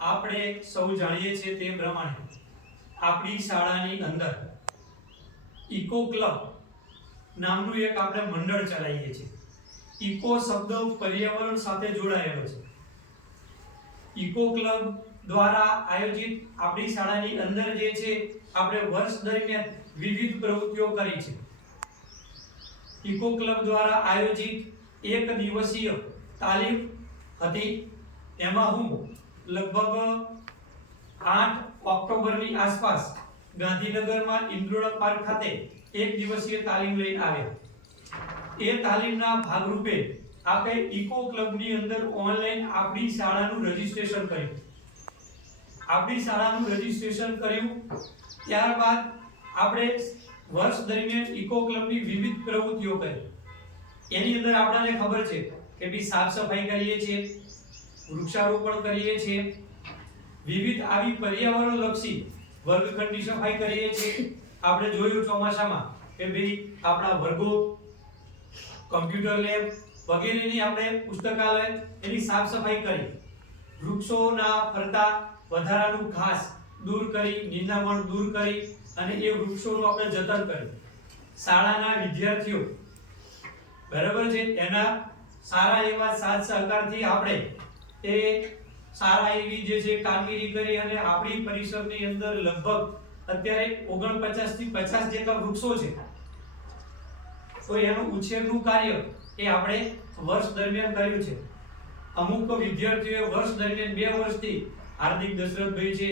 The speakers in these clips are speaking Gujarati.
આપણે સૌ જાણીએ છીએ તે પ્રમાણે આપણી શાળાની અંદર ઇકો ક્લબ નામનું એક આપણે મંડળ ચલાવીએ છીએ. ઇકો શબ્દ પર્યાવરણ સાથે જોડાયેલો છે. ઇકો ક્લબ દ્વારા આયોજિત આપણી શાળાની અંદર જે છે, આપણે વર્ષ દરમિયાન વિવિધ પ્રવૃત્તિઓ કરી છે. ઇકો ક્લબ દ્વારા આયોજિત એક દિવસીય તાલીમ હતી. એમાં હું લગભગ આઠ ઓક્ટોબરની આસપાસ ગાંધીનગરમાં ઇન્દ્રોડા પાર્ક ખાતે એક દિવસીય તાલીમ લઈને આવ્યા. એ તાલીમના ભાગરૂપે આપણે ઇકો ક્લબની અંદર ઓનલાઈન આપણી શાળાનું રજીસ્ટ્રેશન કર્યું. આપણી શાળાનું રજીસ્ટ્રેશન કર્યું, ત્યારબાદ આપણે વર્ષ દરમિયાન ઇકો ક્લબની વિવિધ પ્રવૃત્તિઓ કરી. એની અંદર આપણને ખબર છે કે ભાઈ સાફ સફાઈ કરીએ છીએ વૃક્ષારોપણ કરીએ છીએ. વિવિધ આવી પર્યાવરણલક્ષી વર્ગખંડની સફાઈ કરીએ છીએ. આપણે જોયું ચોમાસામાં કે ભાઈ આપણા વર્ગો કમ્પ્યુટર લેબ વગેરેની આપણે પુસ્તકાલય એની સાફ સફાઈ કરી. વૃક્ષોના ફરતા વધારાનું ઘાસ દૂર કરી, નિંદામણ દૂર કરી અને એ વૃક્ષોનું આપણે જતન કર્યું. શાળાના વિદ્યાર્થીઓ, બરાબર છે? એના સારા એવા સાથ સહકારથી આપણે એ સારા એવી જે છે કામગીરી કરી અને આપણી પરિસરની અંદર લગભગ અત્યારે ઓગણપચાસથી પચાસ જેટલા વૃક્ષો છે. તો એનું ઉછેરનું કાર્ય એ આપણે વર્ષ દરમિયાન કર્યું છે. અમુક વિદ્યાર્થીઓએ વર્ષ દરમિયાન બે વર્ષથી હાર્દિક દશરથભાઈ છે,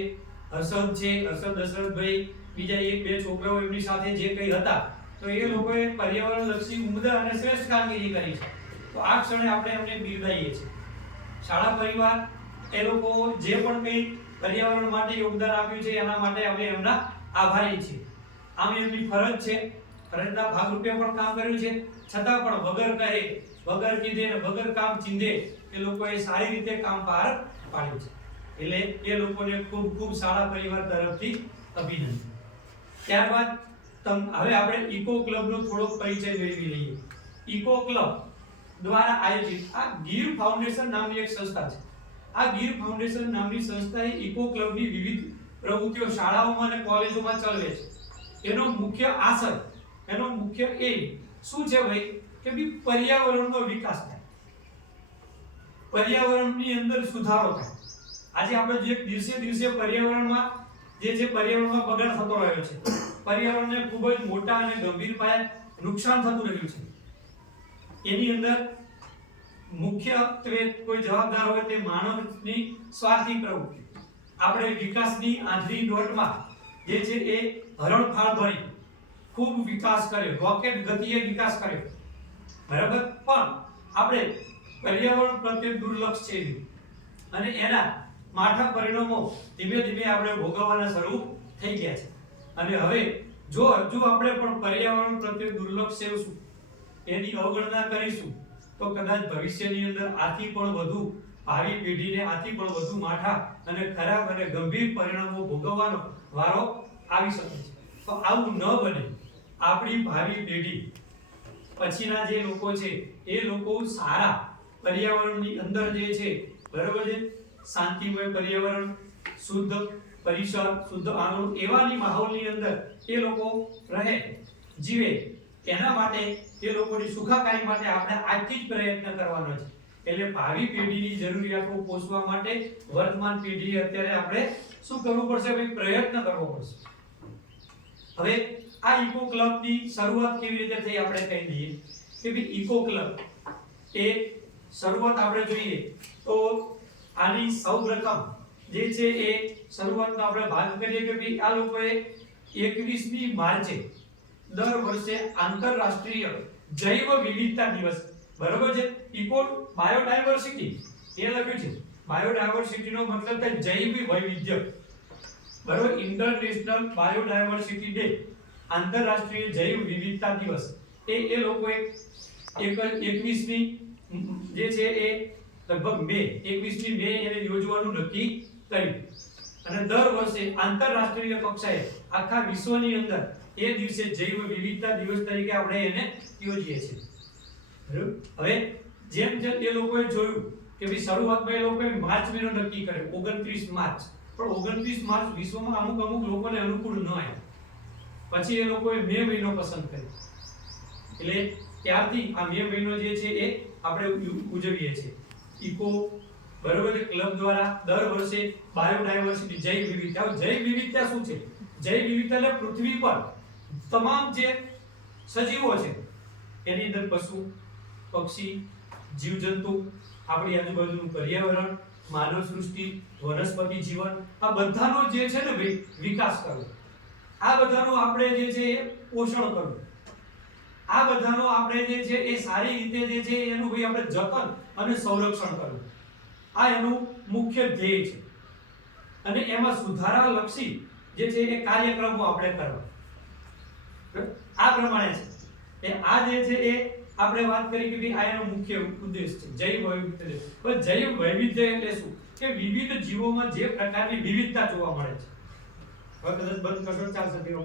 હર્ષદ છે, હર્ષદ દશરથભાઈ, બીજા એક બે છોકરાઓ એમની સાથે જે કંઈ હતા, તો એ લોકોએ પર્યાવરણ લક્ષી ઉમદા અને શ્રેષ્ઠ કામગીરી કરી છે. તો આ ક્ષણે આપણે એમને બિરદાવીએ છીએ. શાળા પરિવાર, એ લોકો જે પણ કંઈ પર્યાવરણ માટે યોગદાન આપ્યું છે, એના માટે અમે એમના આભારી છીએ. આમ એમની ફરજ છે, ફરજના ભાગરૂપે પણ કામ કર્યું છે. છતાં પણ વગર કહે, વગર કીધે વગર કામ ચીંધે, એ લોકોએ સારી રીતે કામ પાર પાડ્યું છે. એટલે એ લોકોને ખૂબ ખૂબ શાળા પરિવાર તરફથી અભિનંદન. ત્યારબાદ તમ, હવે આપણે ઇકો ક્લબનો થોડોક પરિચય મેળવી લઈએ. ઇકો ક્લબ દ્વારા આયોજિત આ ગીર ફાઉન્ડેશન નામની એક સંસ્થા છે. આ ગીર ફાઉન્ડેશન નામની સંસ્થાએ ઇકો ક્લબની વિવિધ પ્રવૃત્તિઓ શાળાઓમાં અને કોલેજોમાં ચલાવે છે. એનો મુખ્ય આસર એનો મુખ્ય એ શું છે ભાઈ? કે ભઈ પર્યાવરણનો વિકાસ થાય. પર્યાવરણની અંદર સુધારો થાય. આજે આપણે જે દિવસે દિવસે પર્યાવરણમાં, જે જે પર્યાવરણમાં બગાડ થતો રહ્યો છે, પર્યાવરણને ખૂબ જ મોટા અને ગંભીર પાયે નુકસાન થતું રહ્યું છે. એની અંદર મુખ્યત્વે કોઈ જવાબદાર હોય તે માનવની સ્વાર્થી પ્રવૃત્તિ. આપણે વિકાસની આંધળી દોટમાં જે છે એ હરણફાળ ભરી ખૂબ વિકાસ કર્યો રોકેટ ગતિએ વિકાસ કર્યો. બરાબર? પણ આપણે પર્યાવરણ પ્રત્યે દુર્લક્ષ છે અને એના માઠા પરિણામો ધીમે ધીમે આપણે ભોગવવાના શરૂ થઈ ગયા છે. અને હવે જો હજુ આપણે પણ પર્યાવરણ પ્રત્યે દુર્લક્ષ સેવશું એની અવગણના કરીશું. તો કદાચ ભવિષ્યની અંદર આથી પણ વધુ ભાવિ પેઢીને આથી પણ વધુ માઠા અને ખરાબ અને ગંભીર પરિણામો ભોગવવાનો વારો આવી શકે છે. તો આવું ન બને. આપણી ભાવિ પેઢી, પછીના જે લોકો છે, એ લોકો સારા પર્યાવરણની અંદર જે છે, બરાબર છે? શાંતિમય પર્યાવરણ, શુદ્ધ પરિસર, શુદ્ધ આનંદ એવાની માહોલની અંદર એ લોકો રહે, જીવે. એના માટે તે લોકોની સુખાકારી માટે આપણે આજથી જ પ્રયત્ન કરવાનો છે. એટલે ભાવિ પેઢીની જરૂરિયાતો પોષવા માટે વર્તમાન પેઢી અત્યારે આપણે શું કરવું પડશે? ભાઈ, પ્રયત્ન કરવો પડશે. હવે આ ઇકો ક્લબની શરૂઆત કેવી રીતે થઈ આપણે કહી દઈએ કે ભાઈ, ઇકો ક્લબ એ શરૂઆત આપણે જોઈએ તો આની સૌ પ્રથમ જે છે એ શરૂઆતનો આપણે ભાગ કરીએ કે ભાઈ, આ લોકોએ 21મી માર્ચે દર વર્ષે આંતરરાષ્ટ્રીય જૈવ વિવિધતા દિવસ, બરોબર છે? ઇકો બાયોડાયવર્સિટી એ લખ્યું છે. બાયોડાયવર્સિટીનો મતલબ થાય જૈવ વૈવિધ્ય. બરોબર? ઇન્ટરનેશનલ બાયોડાયવર્સિટી ડે આંતરરાષ્ટ્રીય જૈવ વિવિધતા દિવસ. એ એ લોકોએ એક, એકવીસમી જે છે એ લગભગ મે, એકવીસમી મે એને યોજવાનું નક્કી કર્યું. અને દર વર્ષે આંતરરાષ્ટ્રીય કક્ષાએ આખા વિશ્વની અંદર એ દિવસે જૈવ વિવિધતા દિવસ તરીકે આપણે એને યોજીએ છીએ. બરાબર? હવે જેમ જેમ એ લોકોએ જોયું કે ભાઈ શરૂઆતમાં એ લોકોએ માર્ચ મહિનો નક્કી કર્યો, ઓગણત્રીસ માર્ચ. પણ ઓગણત્રીસ માર્ચ વિશ્વમાં અમુક અમુક લોકોને અનુકૂળ ન આવ્યો. પછી એ લોકોએ મે મહિનો પસંદ કર્યો. એટલે ત્યારથી આ મે મહિનો જે છે એ આપણે ઉજવીએ છીએ. ઇકો, બરોબર? ક્લબ દ્વારા દર વર્ષે બાયોડાયવર્સિટી, જૈવ વિવિધતા. જૈવ વિવિધતા શું છે? જૈવ વિવિધતા એટલે પૃથ્વી પર તમામ જે સજીવો છે, એની અંદર પશુ, પક્ષી, જીવજંતુ, આપણી આજુબાજુનું પર્યાવરણ, માનવ સૃષ્ટિ, વનસ્પતિ જીવન, આ બધાનો જે છે ને ભાઈ વિકાસ કરવો. આ બધાનું આપણે જે છે એ પોષણ કરવું. આ બધાનો આપણે જે છે એ સારી રીતે જે છે એનું ભાઈ આપણે જતન અને સંરક્ષણ કરવું. આ એનું મુખ્ય ધ્યેય છે. અને એમાં સુધારા લક્ષી જે છે એ કાર્યક્રમો આપણે કરવા? આ પ્રમાણે છે. એ આ જે છે એ આપણે વાત કરી કે ભાઈ આ એનો મુખ્ય ઉદ્દેશ છે, જૈવ વૈવિધ્ય. પણ જૈવ વૈવિધ્ય એટલે શું? કે વિવિધ જીવોમાં જે પ્રકારની વિવિધતા જોવા મળે છે. હવે કદાચ બંધ કરશો, ચાલશે